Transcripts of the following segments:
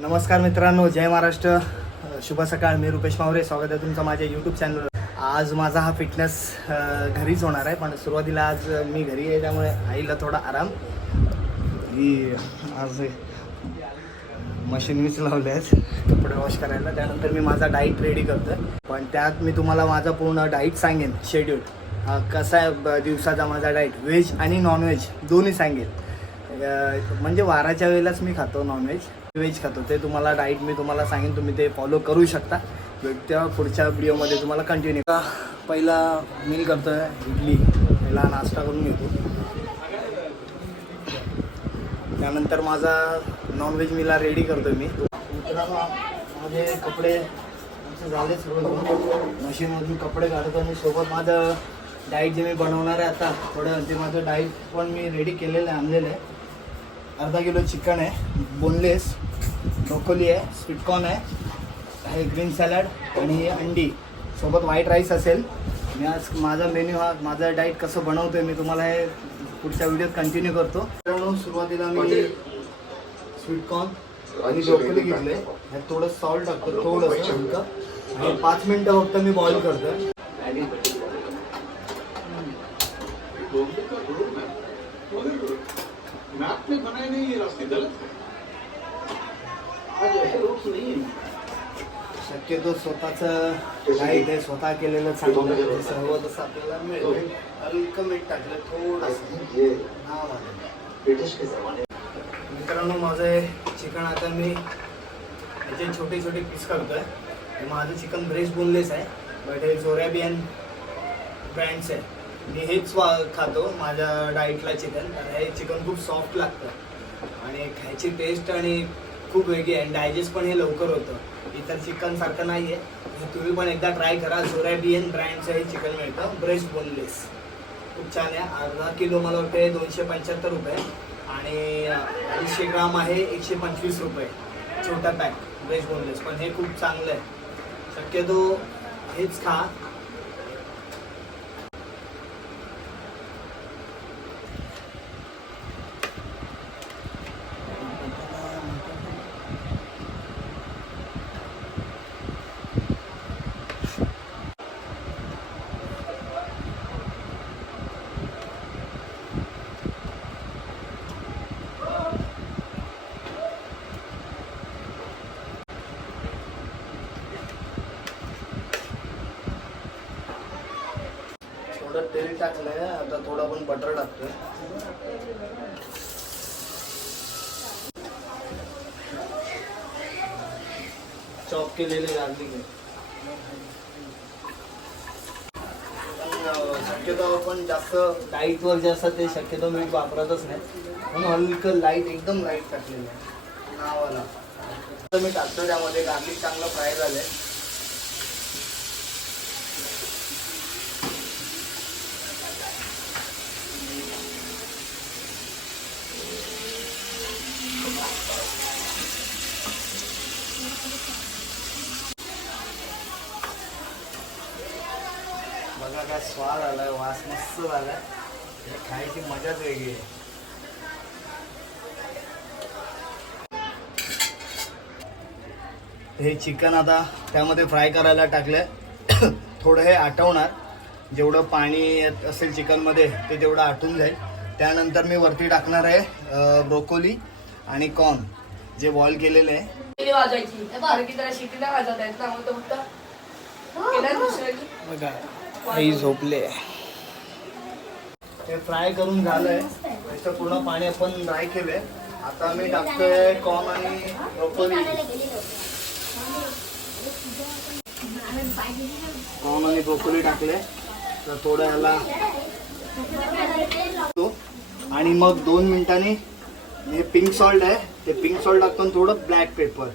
नमस्कार मित्रांनो, जय महाराष्ट्र, शुभ सकाळ. मी रुपेश मावरे, स्वागत आहे तुमचं माझ्या यूट्यूब चॅनलवर. आज माझा हा फिटनेस घरीच होणार आहे, पण सुरुवातीला आज मी घरी आहे त्यामुळे आईला थोडा आराम. ही आज मशीन मीच लावले आहेत कपडे वॉश करायला. त्यानंतर मी माझा डाईट रेडी करतो, पण त्यात मी तुम्हाला माझा पूर्ण डाईट सांगेन, शेड्यूल कसा आहे दिवसाचा माझा डाईट, व्हेज आणि नॉनव्हेज दोन्ही सांगेन. म्हणजे वाराच्या वेळेलाच मी खातो नॉनव्हेज, व्हेज खातो, ते तुम्हाला डाईट मी तुम्हाला सांगेन, तुम्ही ते फॉलो करू शकता. त्या पुढच्या व्हिडिओमध्ये तुम्हाला कंटिन्यू. पहिला मील करतो आहे इडली, पहिला नाश्ता करून घेतो. त्यानंतर माझा नॉनव्हेज मीला रेडी करतो मी. मित्रांनो, माझे कपडे झाले सर्व, मशीनमधून कपडे काढतो आणि सोबत माझं डाईट जे मी बनवणार आहे आता थोडं, ते माझं डाईट पण मी रेडी केलेलं आहे, आणलेलं आहे. अर्धा किलो चिकन आहे, बोनलेस, ब्रोकोली आहे, स्वीटकॉर्न आहे, ग्रीन सॅलड आणि अंडी, सोबत व्हाईट राईस असेल. मी आज माझा मेन्यू, हा माझा डाईट कसं बनवतो आहे मी तुम्हाला हे पुढच्या व्हिडिओत कंटिन्यू करतो. मित्रांनो, सुरुवातीला मी स्वीटकॉर्न आणि ब्रोकोली घेतले, ह्यात थोडं सॉल्ट टाकतो, थोडंसं हलकं, आणि 5 मिनटं फक्त मी बॉईल करतो. शक्यतो स्वतःचं डाईट आहे, स्वतः केलेलं चांगलं, सर्व तसं आपल्याला मिळेल. हलकं मीठ टाकलं थोडंसं. मित्रांनो, माझं चिकन आता मी याचे छोटे छोटे पीस करतोय. माझं चिकन ब्रेस्ट बोनलेस आहे, बट हे जोराबियन ब्रँड्स आहे. मी हेच खातो माझ्या डाईटला चिकन, कारण हे चिकन खूप सॉफ्ट लागतं आणि खायची टेस्ट आणि खूप वेगळी आहे. डायजेस्ट पण हे लवकर होतं, इतर चिकन सारखं नाही आहे. तुम्ही पण एकदा ट्राय करा. जोराबियन ब्रँडचं हे चिकन मिळतं, ब्रेस्ट बोनलेस, खूप छान आहे. अर्धा किलो मला वाटतं 275 रुपये आणि 250 ग्राम आहे 125 रुपये, छोटा पॅक ब्रेस्ट बोनलेस. पण हे खूप चांगलं आहे, शक्यतो हेच खा. थोडं तेल टाकलंय, आता थोडं आपण बटर टाकतोय. चॉप केलेले गार्लिक आहे. शक्यतो आपण जास्त डाईटवर जे असतं ते शक्यतो मीठ वापरतच नाही, म्हणून हलकं लाईट, एकदम लाईट टाकलेलं आहे नावाला. तर मी टाकतो त्यामध्ये. गार्लिक चांगलं फ्राय झालंय. बघा काय स्वाद आलाय, वास मस्त झालाय, खायची मजाच वेगळी आहे. हे चिकन आता त्यामध्ये फ्राय करायला टाकलंय. थोडं हे आटवणार, जेवढं पाणी असेल चिकनमध्ये ते तेवढं आटून जाईल. त्यानंतर मी वरती टाकणार आहे ब्रोकोली आणि कॉर्न जे बॉईल केलेले आहे. बघा, आई झोपले. ते फ्राय करून झालंय, त्याचं पूर्ण पाणी आपण ड्राय केलंय. आता मी टाकतोय कॉर्न आणि ब्रोकोली. कॉर्न आणि ब्रोकोली टाकले तर थोडं ह्याला, आणि मग 2 मिनिटांनी हे पिंक सॉल्ट आहे, ते पिंक सॉल्ट टाकतो, थोडं ब्लॅक पेपर.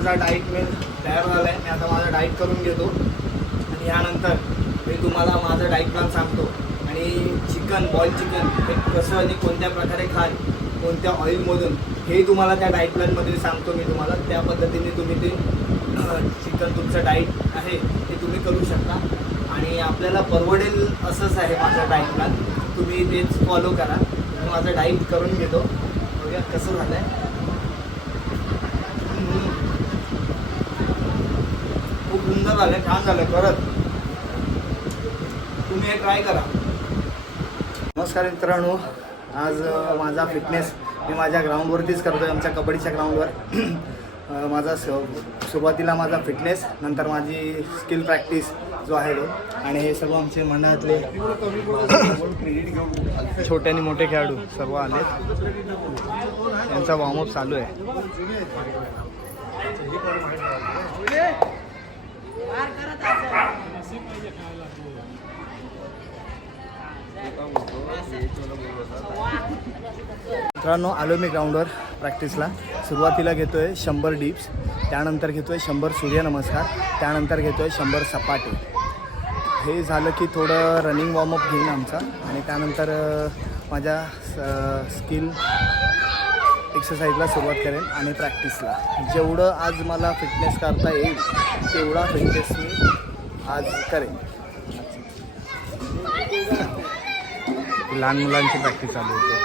माझा डाईट मी तयार झालाय. मी आता माझा डाईट करून घेतो आणि यानंतर मी तुम्हाला माझं डाईट प्लॅन सांगतो आणि चिकन, बॉईल चिकन हे कसं आणि कोणत्या प्रकारे खाल कोणत्या ऑइलमधून हेही तुम्हाला त्या डाईट प्लॅनमध्ये सांगतो मी तुम्हाला. त्या पद्धतीने तुम्ही ते चिकन तुमचं डाईट आहे ते तुम्ही करू शकता आणि आपल्याला परवडेल असंच आहे माझं डाईट प्लॅन. तुम्ही तेच फॉलो करा. मी माझं डाईट करून घेतो. बघूया कसं झालं आहे. खूप सुंदर झालं आहे, छान झालं खरंच. तुम्ही हे ट्राय करा. नमस्कार मित्रांनो, आज माझा फिटनेस मी माझ्या ग्राउंडवरतीच करतो आहे, आमच्या कबड्डीच्या ग्राउंडवर. माझा सुरुवातीला माझा फिटनेस, नंतर माझी स्किल प्रॅक्टिस जो आहे तो, आणि हे सर्व आमचे मंडळातले छोटे आणि मोठे खेळाडू सर्व आले. त्यांचा वॉर्मअप चालू आहे. मित्रांनो, आलो मी ग्राउंडवर प्रॅक्टिसला. सुरुवातीला घेतो आहे 100 डिप्स, त्यानंतर घेतो आहे 100 सूर्यनमस्कार, त्यानंतर घेतो आहे 100 सपाटे. हे झालं की थोडं रनिंग वॉर्मअप घेईन आमचा, आणि त्यानंतर माझ्या स्किल एक्सरसाइजला सुरुवात करेन आणि प्रॅक्टिसला. जेवढं आज मला फिटनेस करता येईल तेवढा फिटनेस मी आज करेन. लहान मुलांची प्रॅक्टिस चालू होते.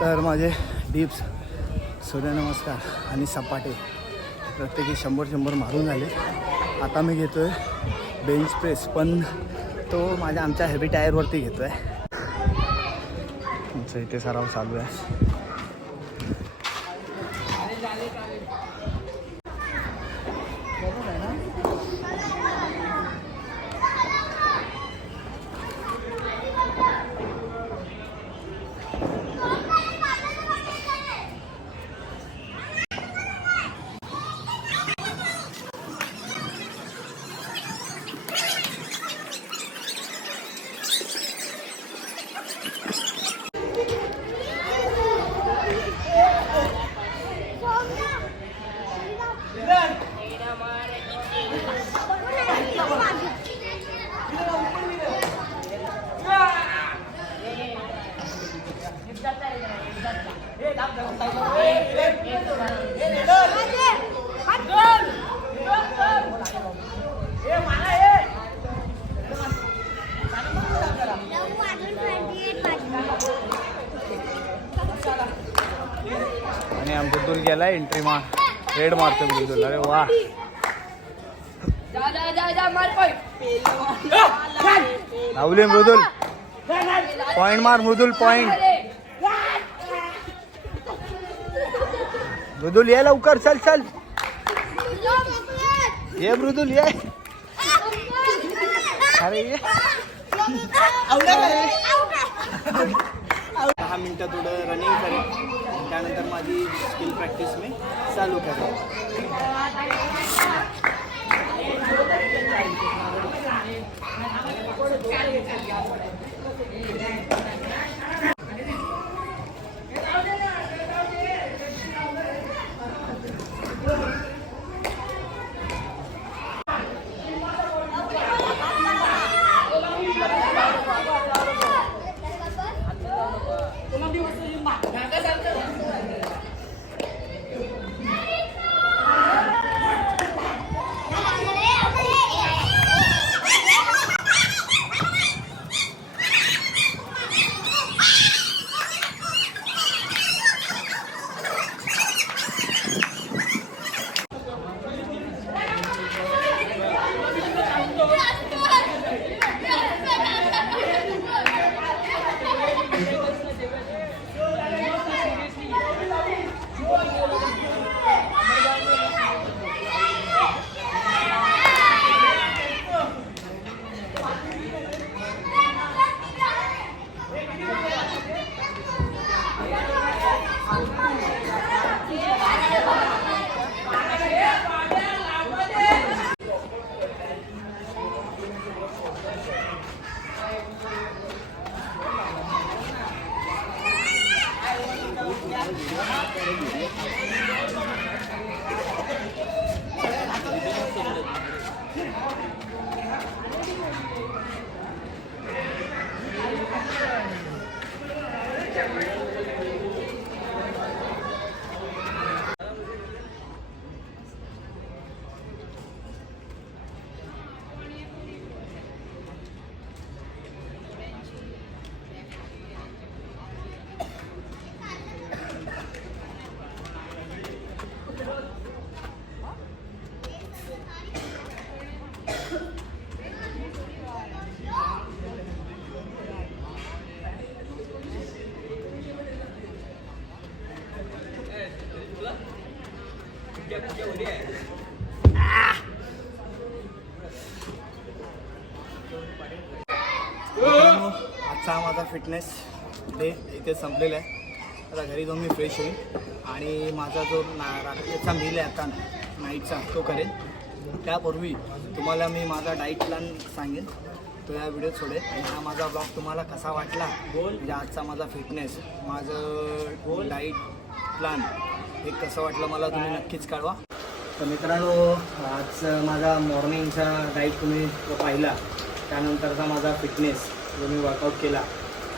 तर माझे डिप्स, सूर्यनमस्कार आणि सपाटे प्रत्येकी 100-100 मारून झाले. आता मी घेतो आहे बेंच प्रेस, पण तो आमच्या हेवी टायरवरती घेतो आहे. आमचा इथे सराव चालू आहे. आणि मृदुल गेला एंट्री रेड मारतो मृदुल. अरे वा लावली मृदुल. पॉइंट मार मृदुल पॉइंट. मृदुल ये लवकर चल चल ये मृदुल ये. अरे ये 10 मिनटं थोडं रनिंग करेन. त्यानंतर माझी स्किल प्रॅक्टिस मी चालू करेन. आजचा माझा फिटनेस डे इथे संपलेला आहे. आता घरी जाऊन मी फ्रेश होईल आणि माझा जो रात्रीचा मील आहे आता नाईटचा तो करेन. त्यापूर्वी तुम्हाला मी माझा डाईट प्लॅन सांगेन, तो या व्हिडिओत सोडेल. आणि हा माझा ब्लॉग तुम्हाला कसा वाटला, म्हणजे आजचा माझा फिटनेस, माझं डाईट प्लॅन हे कसं वाटलं मला तुम्ही नक्कीच कळवा. तर मित्रांनो, आज माझा मॉर्निंगचा डाईट तुम्ही पाहिला, त्यानंतरचा माझा फिटनेस जो मी वर्कआउट केला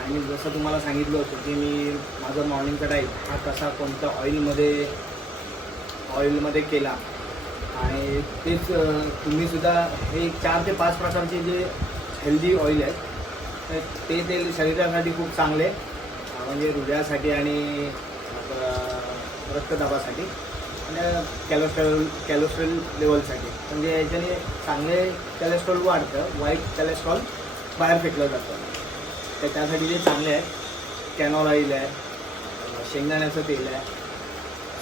आणि जसं तुम्हाला सांगितलं होतं की मी माझं मॉर्निंगचा डाईट हा कसा कोणत्या ऑइलमध्ये केला. आणि तेच तुम्हीसुद्धा हे 4 ते 5 प्रकारचे जे हेल्दी ऑइल आहेत ते तेल शरीरासाठी खूप चांगले, म्हणजे हृदयासाठी आणि रक्तदाबासाठी आणि कॅलेस्ट्रॉल लेवलसाठी. म्हणजे याच्याने चांगले कॅलेस्ट्रॉल वाढतं, वाईट कॅलेस्ट्रॉल बाहेर फेकलं जातं. तर त्यासाठी जे चांगले आहे कॅनॉल ऑइल आहे, शेंगदाण्याचं तेल आहे,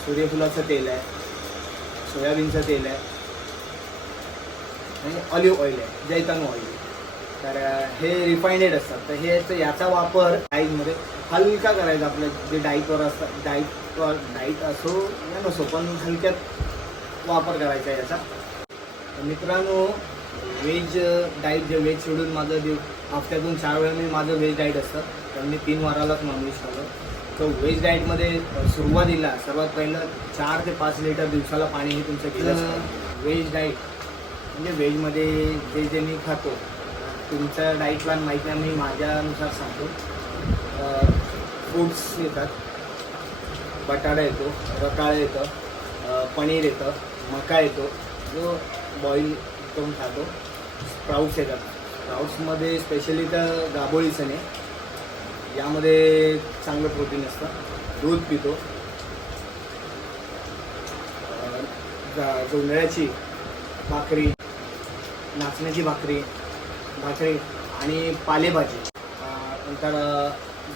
सूर्यफुलाचं तेल आहे, सोयाबीनचं तेल आहे आणि ऑलिव्ह ऑइल आहे, जैतान ऑइल. तर हे रिफाइंडेड असतात. तर याचा वापर डाईटमध्ये हलका करायचा. आपलं जे डाईटवर असतात, डाईट असो या नसो, पण हलक्यात वापर करायचा आहे याचा. मित्रांनो, व्हेज डाईट जे व्हेज शेड्यूल माझं हफ्त्यातून 4 वेळा मी माझं व्हेज डाईट असतं. तर मी 3 वारालाच नॉनव्हेज खातो. तर व्हेज डाईटमध्ये सुरुवातीला सर्वात पहिलं 4 ते 5 लिटर दिवसाला पाणी हे तुमचं केलं असतं. व्हेज डाईट म्हणजे व्हेजमध्ये जे मी खातो, तुमचं डाईट प्लॅन माहीत नाही, मी माझ्यानुसार सांगतो. फ्रूट्स येतात, बटाटा येतो, रताळं येतं, पनीर येतं, मका येतो जो बॉईल करून खातो, स्प्राउट्स येतात. स्प्राउट्समध्ये स्पेशली तर गाबोळी चणे, यामध्ये चांगलं प्रोटीन असतं. दूध पितो, जोंधळ्याची भाकरी, नाचण्याची भाकरी आणि पालेभाजी, नंतर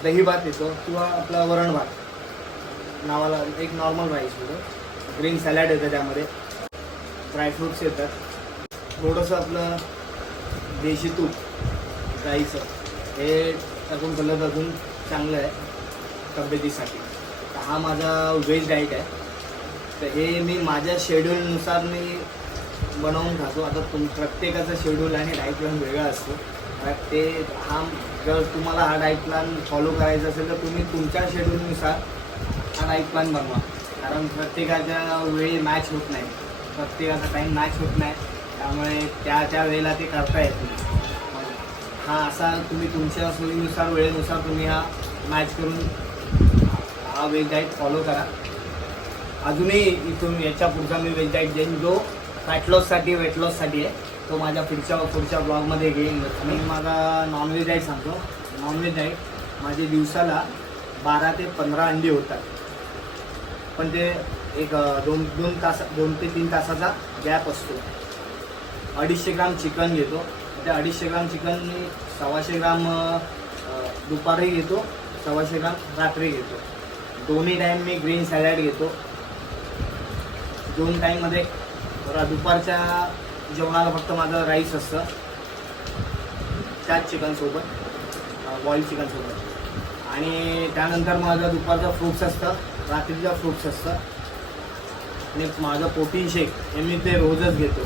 दही भात येतो किंवा आपला वरण भात नावाला एक नॉर्मल राईस होतं. ग्रीन सॅलॅड येतं, त्यामध्ये ड्रायफ्रूट्स येतात, थोडंसं आपलं देशी तूप गाईचं हे टाकून खाल्लं तर अजून चांगलं आहे तब्येतीसाठी. तर हा माझा व्हेज डाईट आहे. तर हे मी माझ्या शेड्यूलनुसार मी बनवून खातो. आता प्रत्येकाचं शेड्यूल आणि डाईट प्लॅन वेगळा असतो. ते जर तुम्हाला हा डाईट प्लॅन फॉलो करायचा असेल तर तुम्ही तुमच्या शेड्यूलनुसार हा डाईट प्लॅन बनवा. कारण प्रत्येकाच्या वेळी मॅच होत नाही, प्रत्येकाचा टाईम मॅच होत नाही, त्यामुळे त्या वेळेला ते करता येत नाही. हा असा तुम्ही तुमच्या सोयीनुसार वेळेनुसार तुम्ही हा मॅच करून हा वेज डाईट फॉलो करा. अजूनही इथून याच्या पुढचा मी वेज डाईट देईन जो फॅट लॉससाठी वेट लॉससाठी आहे. तो माझ्या पुढच्या ब्लॉगमध्ये घेईन. मी माझा नॉनव्हेज डाईट सांगतो. नॉनव्हेज डाईट माझे दिवसाला 12 ते 15 अंडी होतात, पण ते एक 2 ते 3 तासाचा गॅप असतो. 250 ग्राम चिकन घेतो. त्या 250 ग्राम चिकन मी 125 ग्राम दुपारी घेतो, 125 ग्राम रात्री घेतो. दोन्ही टाईम मी ग्रीन सॅलॅड घेतो. 2 टाईममध्ये दुपारच्या जेवणाला फक्त माझं राईस असतं, त्याच चिकनसोबत, बॉईल चिकनसोबत. आणि त्यानंतर माझं दुपारचं फ्रूट्स असतं, रात्रीचं फ्रूट्स असतं. आणि माझं प्रोटीन शेक हे मी ते रोजच घेतो.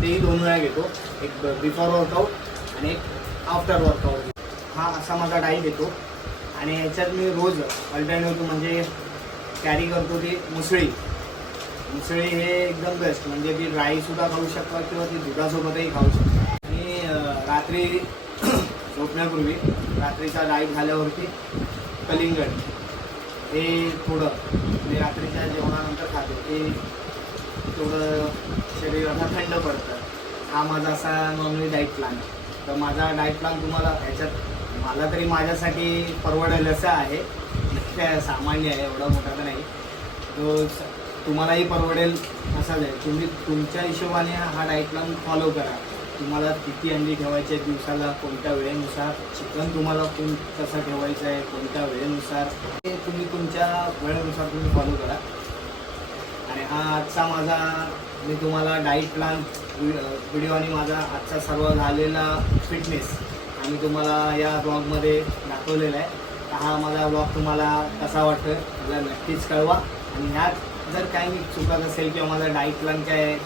तेही 2 वेळा घेतो, एक बिफोर वर्कआउट आणि एक आफ्टर वर्कआउट. हा असा माझा डाईट येतो. आणि ह्याच्यात मी रोज अल्टरनेटिव्ह म्हणजे कॅरी करतो ती मुसळी. मुसळी हे एकदम बेस्ट, म्हणजे ती ड्राईसुद्धा खाऊ शकता किंवा ती दुधासोबतही खाऊ शकता. आणि रात्री झोपण्यापूर्वी रात्रीचा डाईट झाल्यावरती कलिंगड हे थोडं मी रात्रीच्या जेवणानंतर खातो. ते थोडं शरीराला थंड पडतं. हा माझा असा नॉनव्हेज डाईट प्लॅन. तर माझा डाईट प्लॅन तुम्हाला ह्याच्यात मला तरी माझ्यासाठी परवडेल असं आहे, काय सामान्य आहे, एवढा मोठा तर नाही. तो तुम्हालाही परवडेल असाच आहे. तुम्ही तुमच्या हिशोबाने हा डाईट प्लॅन फॉलो करा. तुम्हाला किती अंडी ठेवायचे दिवसाला, कोणत्या वेळेनुसार, चिकन तुम्हाला कसं ठेवायचं आहे, कोणत्या वेळेनुसार, ते तुम्ही तुमच्या वेळेनुसार तुम्ही फॉलो करा. आणि हा आजचा माझा मी तुम्हाला डाईट प्लॅन व्हिडिओ आणि माझा आजचा सर्व झालेला फिटनेस आम्ही तुम्हाला या ब्लॉगमध्ये दाखवलेला आहे. तर हा माझा ब्लॉग तुम्हाला कसा वाटतो मला नक्कीच कळवा. आणि ह्यात जर काही मी चुकत असेल किंवा माझा डाईट प्लॅन काय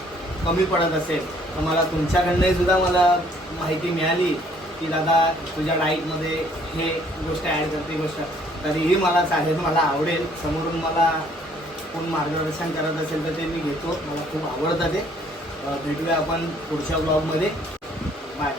कमी पडत असेल तर मला तुमच्याकडनंही सुद्धा मला माहिती मिळाली की दादा तुझ्या डाईटमध्ये हे गोष्ट ॲड करते गोष्ट, तरीही मला चालेल, मला आवडेल. समोरून मला कोण मार्गदर्शन करत असेल तर ते मी घेतो, मला खूप आवडतं ते. भेटूया आपण पुढच्या ब्लॉगमध्ये. बाय.